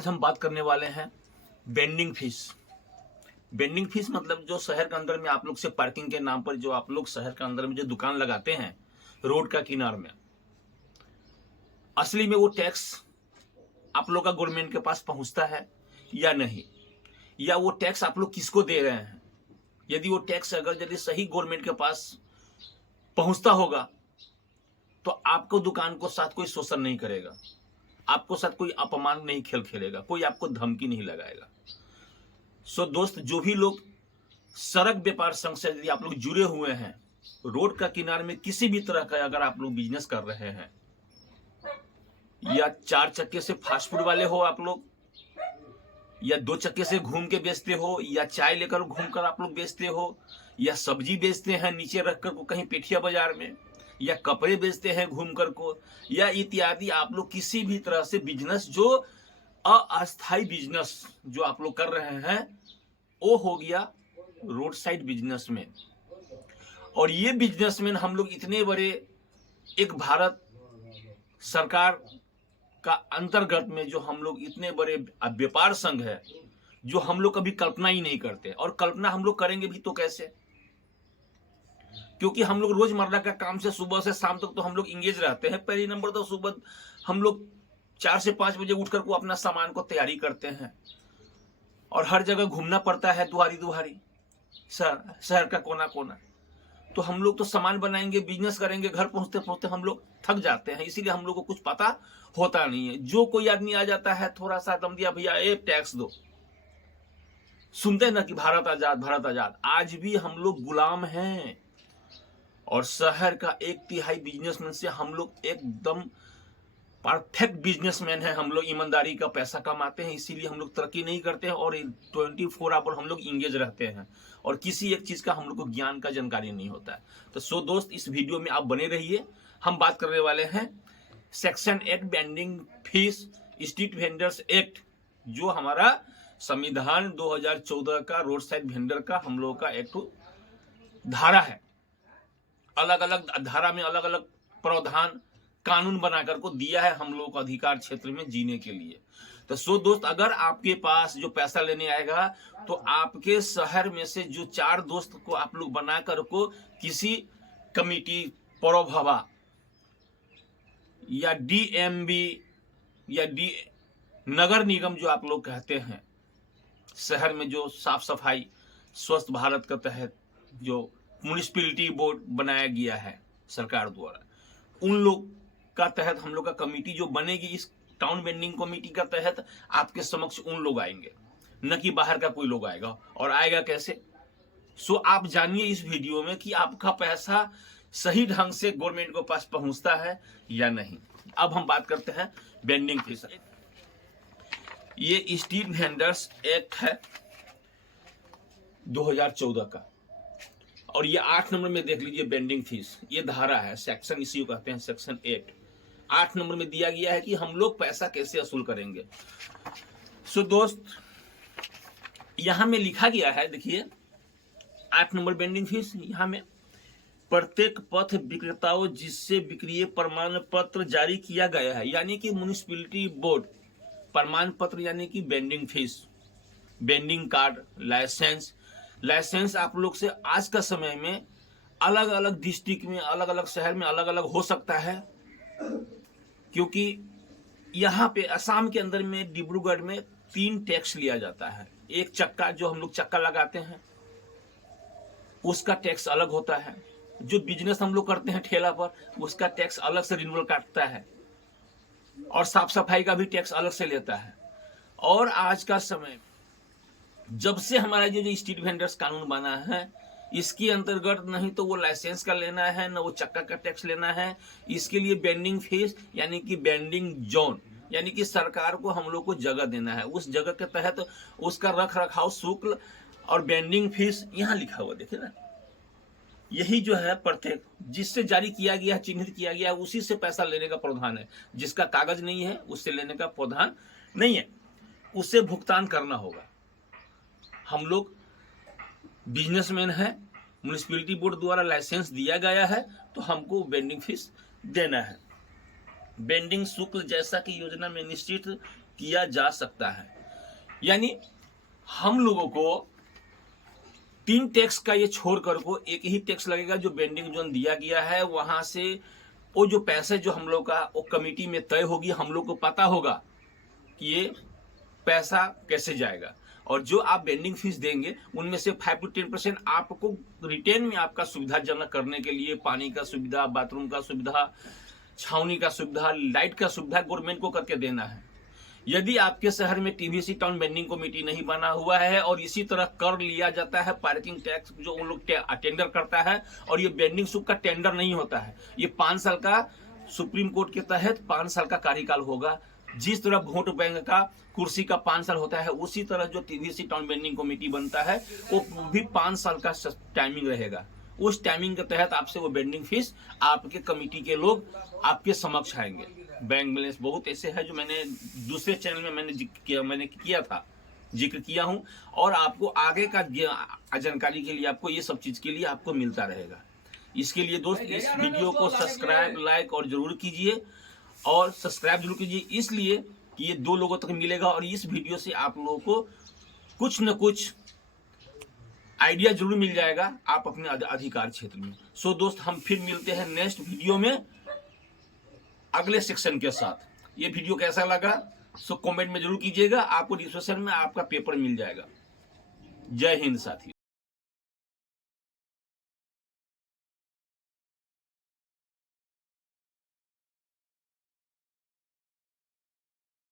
आज हम बात करने वाले हैं बेंडिंग फीस। बेंडिंग फीस मतलब जो शहर के अंदर में आप लोग से पार्किंग के नाम पर जो आप लोग शहर के अंदर में जो दुकान लगाते हैं रोड का किनार में, असली में वो टैक्स आप लोग का गवर्नमेंट के पास पहुंचता है या नहीं, या वो टैक्स आप लोग किसको दे रहे हैं। यदि वो टैक्स यदि सही गवर्नमेंट के पास पहुंचता होगा तो आपको दुकान को साथ कोई शोषण नहीं करेगा, आपको साथ कोई अपमान नहीं खेलेगा, कोई आपको धमकी नहीं लगाएगा। सो दोस्त, जो भी लोग सड़क व्यापार संघ से यदि आप लोग जुड़े हुए हैं, रोड का किनारे में किसी भी तरह का अगर आप लोग बिजनेस कर रहे हैं, या 4 चक्के से फास्ट फूड वाले हो आप लोग, या 2 चक्के से घूम के बेचते हो, या चाय लेकर घूमकर आप लोग बेचते हो, या सब्जी बेचते हैं नीचे रखकर को कहीं पेठिया बाजार में, या कपड़े बेचते हैं घूमकर को, या इत्यादि आप लोग किसी भी तरह से बिजनेस जो अस्थायी बिजनेस जो आप लोग कर रहे हैं, वो हो गया रोड साइड बिजनेसमैन। और ये बिजनेसमैन हम लोग इतने बड़े एक भारत सरकार का अंतर्गत में जो हम लोग इतने बड़े व्यापार संघ है, जो हम लोग कभी कल्पना ही नहीं करते, और कल्पना हम लोग करेंगे भी तो कैसे, क्योंकि हम लोग रोजमर्रा का काम से सुबह से शाम तक तो हम लोग इंगेज रहते हैं। पहली नंबर तो सुबह हम लोग 4 से 5 बजे उठकर को अपना सामान को तैयारी करते हैं, और हर जगह घूमना पड़ता है, दुआरी दुआरी शहर का कोना कोना। तो हम लोग तो सामान बनाएंगे, बिजनेस करेंगे, घर पहुंचते पहुंचते हम लोग थक जाते हैं, इसीलिए हम लोग को कुछ पता होता नहीं है। जो कोई आदमी आ जाता है, थोड़ा सा दम दिया, भैया एक टैक्स दो, सुनते हैं ना कि भारत आजाद भारत आजाद। आज भी हम लोग गुलाम हैं, और शहर का 1/3 बिजनेसमैन से हम लोग एकदम परफेक्ट बिजनेसमैन है। हम लोग ईमानदारी का पैसा कमाते हैं, इसीलिए हम लोग तरक्की नहीं करते हैं, और 24 आवर हम लोग इंगेज रहते हैं, और किसी एक चीज का हम लोग को ज्ञान का जानकारी नहीं होता है। तो सो दोस्त, इस वीडियो में आप बने रहिए। हम बात करने वाले हैं section 8 bending fees street vendors act, जो हमारा संविधान 2014 का रोड साइड वेंडर का हम लोग का एक धारा है। अलग अलग धारा में अलग अलग प्रावधान कानून बनाकर को दिया है हम लोगों को अधिकार क्षेत्र में जीने के लिए। तो सो दोस्त, अगर आपके पास जो पैसा लेने आएगा, तो आपके शहर में से जो 4 दोस्त को आप लोग बनाकर को किसी कमिटी, पौरभवा या डीएमबी या नगर निगम जो आप लोग कहते हैं, शहर में जो साफ सफाई स्वच्छ भारत के तहत जो म्युनिसिपैलिटी बोर्ड बनाया गया है सरकार द्वारा, उन लोग का तहत हम लोग का कमेटी जो बनेगी, इस टाउन बेंडिंग कमेटी का तहत आपके समक्ष उन लोग आएंगे, न कि बाहर का कोई लोग आएगा। और आएगा कैसे? सो आप जानिए इस वीडियो में कि आपका पैसा सही ढंग से गवर्नमेंट के पास पहुंचता है या नहीं। अब हम बात करते हैं बेंडिंग फीस। ये स्ट्रीट वेंडर्स एक्ट है 2014 का, और ये 8 नंबर में देख लीजिए बेंडिंग फीस, ये धारा है, सेक्शन इसी को कहते हैं सेक्शन 8 नंबर में दिया गया है कि हम लोग पैसा कैसे वसूल करेंगे। सो दोस्त, यहां में लिखा गया है, देखिए 8 नंबर बेंडिंग फीस, यहां में प्रत्येक पथ विक्रेताओं जिससे विक्रीय प्रमाण पत्र जारी किया गया है, यानी कि म्युनिसिपैलिटी बोर्ड प्रमाण पत्र, यानी कि vending fees, vending card, license आप लोग से आज का समय में अलग अलग डिस्ट्रिक्ट में, अलग अलग शहर में अलग अलग हो सकता है, क्योंकि यहाँ पे असम के अंदर में डिब्रूगढ़ में 3 टैक्स लिया जाता है। एक चक्का, जो हम लोग चक्का लगाते हैं, उसका टैक्स अलग होता है। जो बिजनेस हम लोग करते हैं ठेला पर, उसका टैक्स अलग से रिन्यूअल काटता है, और साफ सफाई का भी टैक्स अलग से लेता है। और आज का समय, जब से हमारा जो स्ट्रीट वेंडर्स कानून बना है, इसके अंतर्गत नहीं तो वो लाइसेंस का लेना है, न वो चक्का का टैक्स लेना है। इसके लिए बेंडिंग फीस, यानी कि बेंडिंग जोन, यानी कि सरकार को हम लोग को जगह देना है, उस जगह के तहत उसका रख रखाव शुल्क और बेंडिंग फीस यहाँ लिखा हुआ, देखिए ना, यही जो है प्रत्येक जिससे जारी किया गया, चिन्हित किया गया, उसी से पैसा लेने का प्रावधान है। जिसका कागज नहीं है उससे लेने का प्रावधान नहीं है, उससे भुगतान करना होगा। हम लोग बिजनेसमैन है, म्युनिसिपैलिटी बोर्ड द्वारा लाइसेंस दिया गया है, तो हमको बेंडिंग फीस देना है। बेंडिंग शुल्क जैसा कि योजना में निश्चित किया जा सकता है। यानी हम लोगों को 3 टैक्स का ये छोड़कर को एक ही टैक्स लगेगा जो बेंडिंग जोन दिया गया है। वहां से वो जो पैसे जो हम लोग का वो कमिटी में तय होगी, हम लोग को पता होगा कि ये पैसा कैसे जाएगा, और जो आप बेंडिंग फीस देंगे उनमें से 5 to 10% आपको रिटेन में आपका सुविधाजनक करने के लिए पानी का सुविधा, बाथरूम का सुविधा, छावनी का सुविधा, लाइट का सुविधा गवर्नमेंट को करके देना है। यदि आपके शहर में टीबीसी टाउन बेंडिंग कमेटी नहीं बना हुआ है और इसी तरह कर लिया जाता है पार्किंग टैक्स जो उन लोग टेंडर करता है, और ये बेंडिंग सुख का टेंडर नहीं होता है, ये 5 साल का सुप्रीम कोर्ट के तहत 5 साल का कार्यकाल होगा। जिस तरह वोट बैंक का कुर्सी का 5 साल होता है, उसी तरह जो टीबीसी टाउन बेंडिंग कमेटी बनता है वो भी 5 साल का टाइमिंग रहेगा। उस टाइमिंग के तहत आपसे वो बेंडिंग फीस आपके कमेटी के लोग आपके समक्ष आएंगे। बैंक बैलेंस बहुत ऐसे है जो मैंने दूसरे चैनल में मैंने जिक्र किया हूं, और आपको आगे का जानकारी के लिए आपको ये सब चीज के लिए आपको मिलता रहेगा। इसके लिए दोस्त इस वीडियो को सब्सक्राइब, लाइक और जरूर कीजिए, और सब्सक्राइब जरूर कीजिए इसलिए कि ये 2 लोगों तक मिलेगा, और इस वीडियो से आप लोगों को कुछ न कुछ आइडिया जरूर मिल जाएगा आप अपने अधिकार क्षेत्र में। सो दोस्त, हम फिर मिलते हैं नेक्स्ट वीडियो में अगले सेक्शन के साथ। ये वीडियो कैसा लगा सो कमेंट में जरूर कीजिएगा, आपको डिस्क्रिप्शन में आपका पेपर मिल जाएगा। जय हिंद साथी।